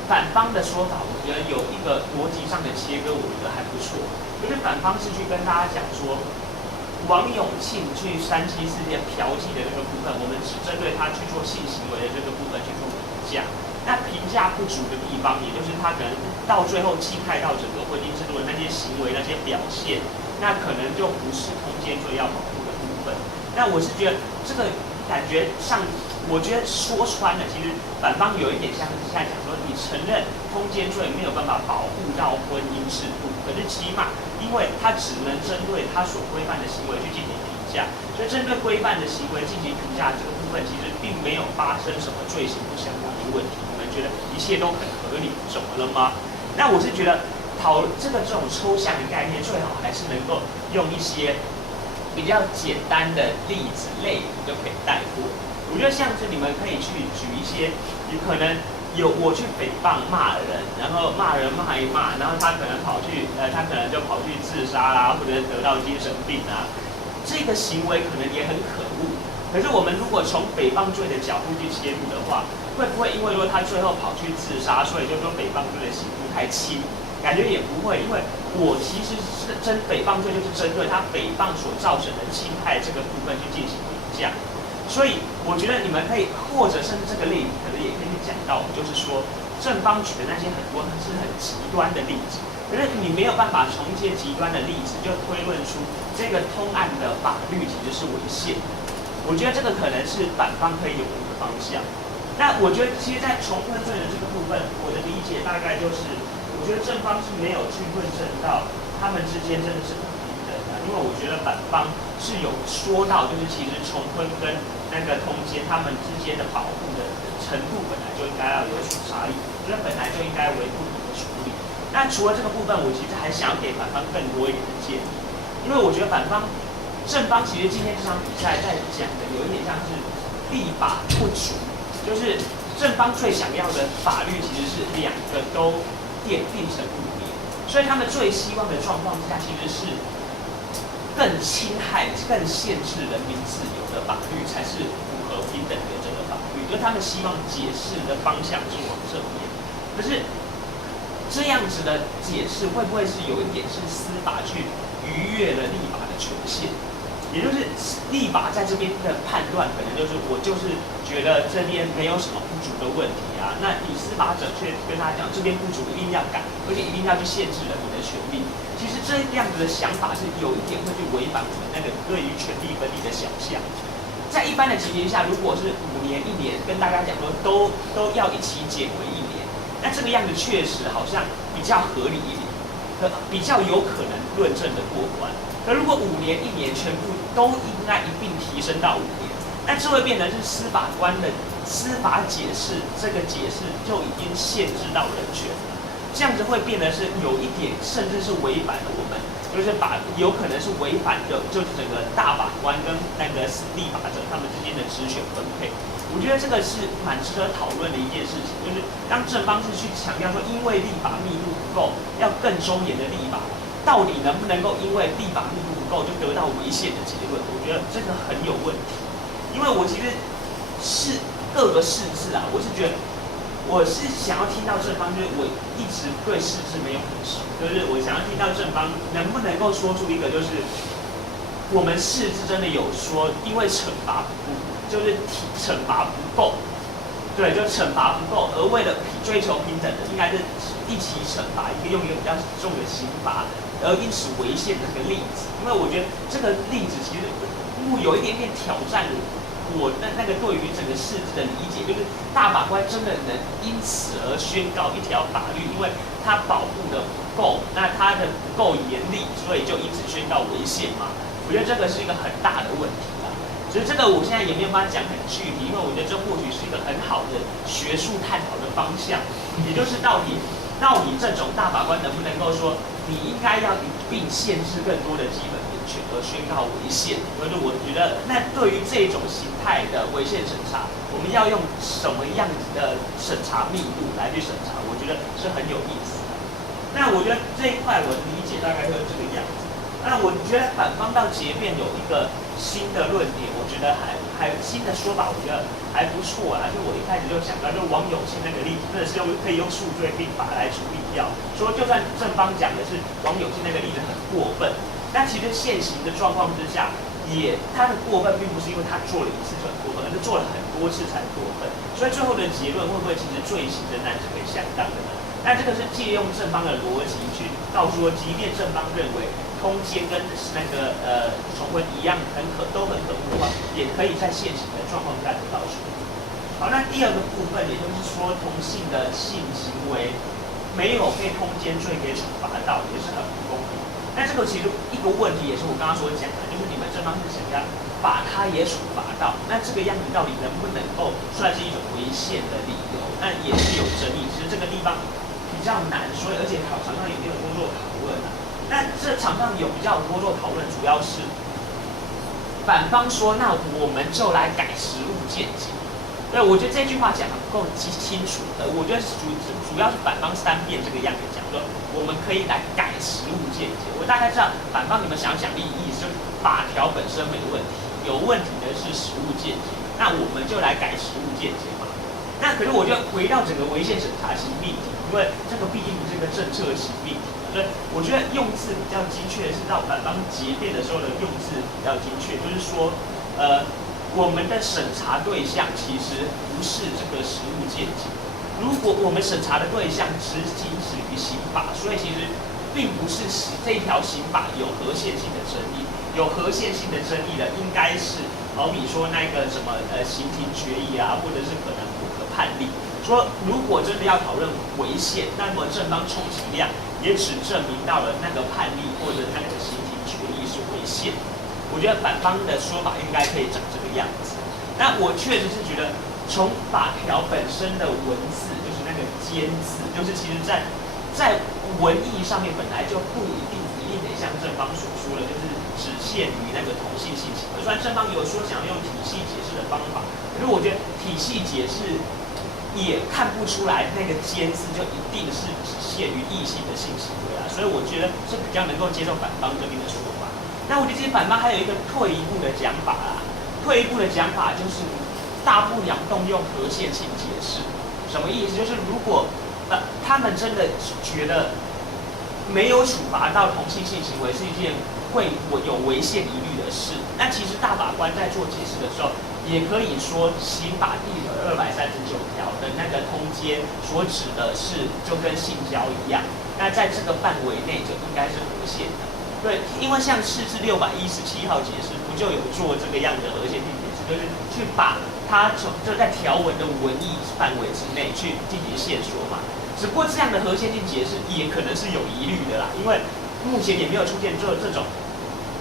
反方的说法，我觉得有一个逻辑上的切割，我觉得还不错。就是反方是去跟大家讲说，王永庆去三妻四妾嫖妓的这个部分，我们只针对他去做性行为的这个部分去做评价。那评价不足的地方，也就是他可能到最后侵害到整个婚姻制度的那些行为、那些表现，那可能就不是通奸罪要保护的部分。那我是觉得这个感觉上，我觉得说穿了，其实反方有一点像是现在讲说，你承认通奸罪没有办法保护到婚姻制度，可是起码因为它只能针对它所规范的行为去进行评价，所以针对规范的行为进行评价这个部分，其实并没有发生什么罪行不相当的问题。你们觉得一切都很合理，怎么了吗？那我是觉得这种抽象的概念，最好还是能够用一些比较简单的例子类比就可以带过。我觉得像是你们可以去举一些，有可能我去诽谤骂人，然后骂人骂一骂，然后他可能就跑去自杀啦，或者得到精神病啊，这个行为可能也很可恶。可是我们如果从诽谤罪的角度去切入的话，会不会因为说他最后跑去自杀，所以就说诽谤罪的刑度太轻？感觉也不会，因为我其实是诽谤罪就是针对他诽谤所造成的侵害这个部分去进行评价。所以我觉得你们可以，或者甚至这个例子可能也可以去讲到，就是说正方举的那些很多是很极端的例子，可是你没有办法从一些极端的例子就推论出这个通案的法律其实是违宪的。我觉得这个可能是反方可以有的一个方向。那我觉得其实，在重婚罪的这个部分，我的理解大概就是，我觉得正方是没有去论证到他们之间真的是不平等的，因为我觉得反方是有说到，就是其实重婚跟那个通奸他们之间的保护的程度本来就应该要有所差异，我觉得本来就应该为不同的处理。那除了这个部分，我其实还想要给反方更多一点的建议，因为我觉得正方其实今天这场比赛在讲的有一点像是立法不足，就是正方最想要的法律其实是两个都奠定成5年，所以他们最希望的状况之下，其实是更侵害、更限制人民自由的法律才是符合平等原则的法律，就是他们希望解释的方向是往这边。可是这样子的解释会不会是有一点是司法去逾越了立法的权限？也就是立法在这边的判断，可能就是我就是觉得这边没有什么不足的问题啊，那你司法者却跟他讲这边不足一定要改，而且一定要去限制人民的权利。其实这样子的想法是有一点会去违反我们那个对于权利分立的想象。在一般的情形下，如果是5年1年，跟大家讲说都要一起减为1年，那这个样子确实好像比较合理一点，比较有可能论证的过关。可如果5年1年全部都应该一并提升到5年，那这会变成是司法官的司法解释，这个解释就已经限制到人权了。这样子会变得是有一点，甚至是违反了我们，就是有可能是违反的，就是整个大法官跟那个立法者他们之间的职权分配。我觉得这个是蛮值得讨论的一件事情，就是当正方是去强调说，因为立法密度不够，要更周延的立法。到底能不能够因为立法密度不够就得到违宪的结论？我觉得这个很有问题，因为我其实是各个释字啊，我是觉得我是想要听到正方，就是我一直对释字没有很熟，就是我想要听到正方能不能够说出一个，就是我们释字真的有说，因为惩罚不就是惩罚不够，对，就惩罚不够，而为了追求平等的，应该是一起惩罚，用一个比较重的刑罚，而因此违宪的这个例子。因为我觉得这个例子其实有一点点挑战我那个对于整个释字的理解，就是大法官真的能因此而宣告一条法律，因为它保护的不够，那它的不够严厉，所以就因此宣告违宪嘛？我觉得这个是一个很大的问题啦。其实这个我现在也没有办法讲很具体，因为我觉得这或许是一个很好的学术探讨的方向，也就是到底这种大法官能不能够说，你应该要一并限制更多的基本人权而宣告违宪？就是我觉得，那对于这种形态的违宪审查，我们要用什么样子的审查密度来去审查？我觉得是很有意思的。那我觉得这一块我的理解大概会是这个样子。那我觉得反方到结辩有一个新的论点，我觉得还新的说法，我觉得还不错啊。就我一开始就想到，就王永庆那个例子，真的是可以用数罪并罚来处理掉。说就算正方讲的是王永庆那个例子很过分，但其实现行的状况之下，他的过分并不是因为他做了一次就很过分，而是做了很多次才过分。所以最后的结论会不会其实罪行仍然是可以相当的呢？那这个是借用正方的逻辑去告诉说，即便正方认为通奸跟那个重婚一样都很可恶的话，也可以在现行的状况下得到处理。好，那第二个部分，也就是说同性的性行为没有被通奸罪给处罚到，也是很不公平。那这个其实一个问题，也是我刚刚所讲的，就是你们正方是想要把它也处罚到，那这个样子到底能不能够算是一种违宪的理由？那也是有争议。其实这个地方比较难，所以而且场上也没有多做讨论啊。那这场上有比较多做讨论，主要是反方说，那我们就来改实务见解。对，我觉得这句话讲得不够清楚的。我觉得主要是反方三辩这个样子讲，说我们可以来改实务见解。我大概知道反方你们想讲的意思，就是法条本身没问题，有问题的是实务见解。那我们就来改实务见解嘛。那可是我就回到整个违宪审查型命题，因为这个毕竟不是一个政策型命题。所以我觉得用字比较精确的是到反方结辩的时候的用字比较精确，就是说，我们的审查对象其实不是这个实务见解。如果我们审查的对象只仅止于刑法，所以其实并不是这条刑法有合宪性的争议。有合宪性的争议的，应该是好比说那个什么刑庭决议啊，或者是可能不可判例。说如果真的要讨论违宪，那么正方充其量也只证明到了那个判例或者那个刑庭决议是违宪。我觉得反方的说法应该可以长这个样子。那我确实是觉得，从法条本身的文字，就是那个奸字，就是其实在文义上面本来就不一定得像正方所说的，就是只限于那个同性性行为。虽然正方有说想要用体系解释的方法，可是我觉得体系解释也看不出来那个奸字就一定是只限于异性的性行为啊。所以我觉得是比较能够接受反方这边的说法。那我觉得其实反方还有一个退一步的讲法啦，退一步的讲法就是大不了动用合宪性解释。什么意思？就是如果他们真的觉得没有处罚到同性性行为是一件会有违宪疑虑的事，那其实大法官在做解释的时候，也可以说刑法第239条的那个通奸所指的是就跟性交一样，那在这个范围内就应该是合宪的。对，因为像释字617号解释，不就有做这个样的合宪性解释，就是去把它就在条文的文义范围之内去进行限缩嘛。只不过这样的合宪性解释也可能是有疑虑的啦，因为目前也没有出现这种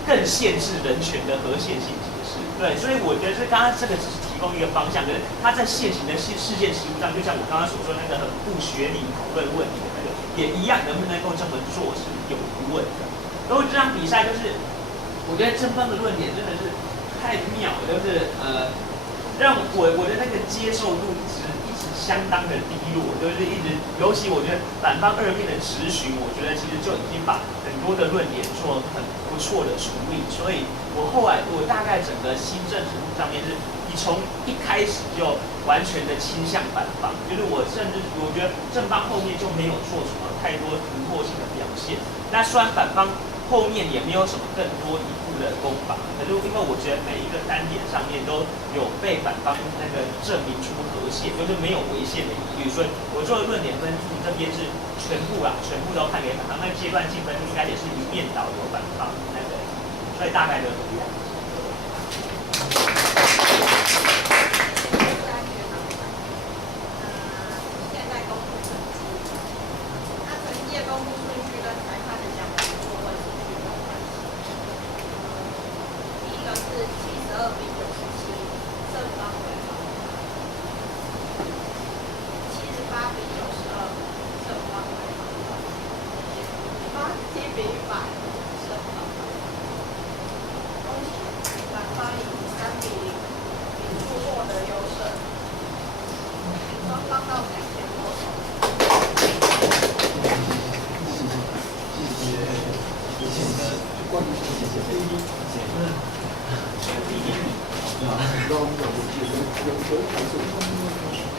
更限制人权的合宪性解释。对，所以我觉得刚刚这个只是提供一个方向，可是它在现行的事件实务上，就像我刚刚所说那个很不学理讨论问题的那个，也一样，能不能够这么做是有疑问的。然后这场比赛就是，我觉得正方的论点真的是太妙了，就是让我的那个接受度一直相当的低落，就是一直，尤其我觉得反方二辩的质询，我觉得其实就已经把很多的论点做很不错的处理，所以我后来我大概整个新政程度上面是，你从一开始就完全的倾向反方，就是我甚至我觉得正方后面就没有做什么太多突破性的表现，那虽然反方后面也没有什么更多一步的攻防，可是因为我觉得每一个单点上面都有被反方那个证明出和谐，就是没有违宪的疑虑，所以我做的论点分数这边是全部都判给反方，那阶段性分数应该也是一面倒有反方那个，所以大概就是这样。让我们有台数。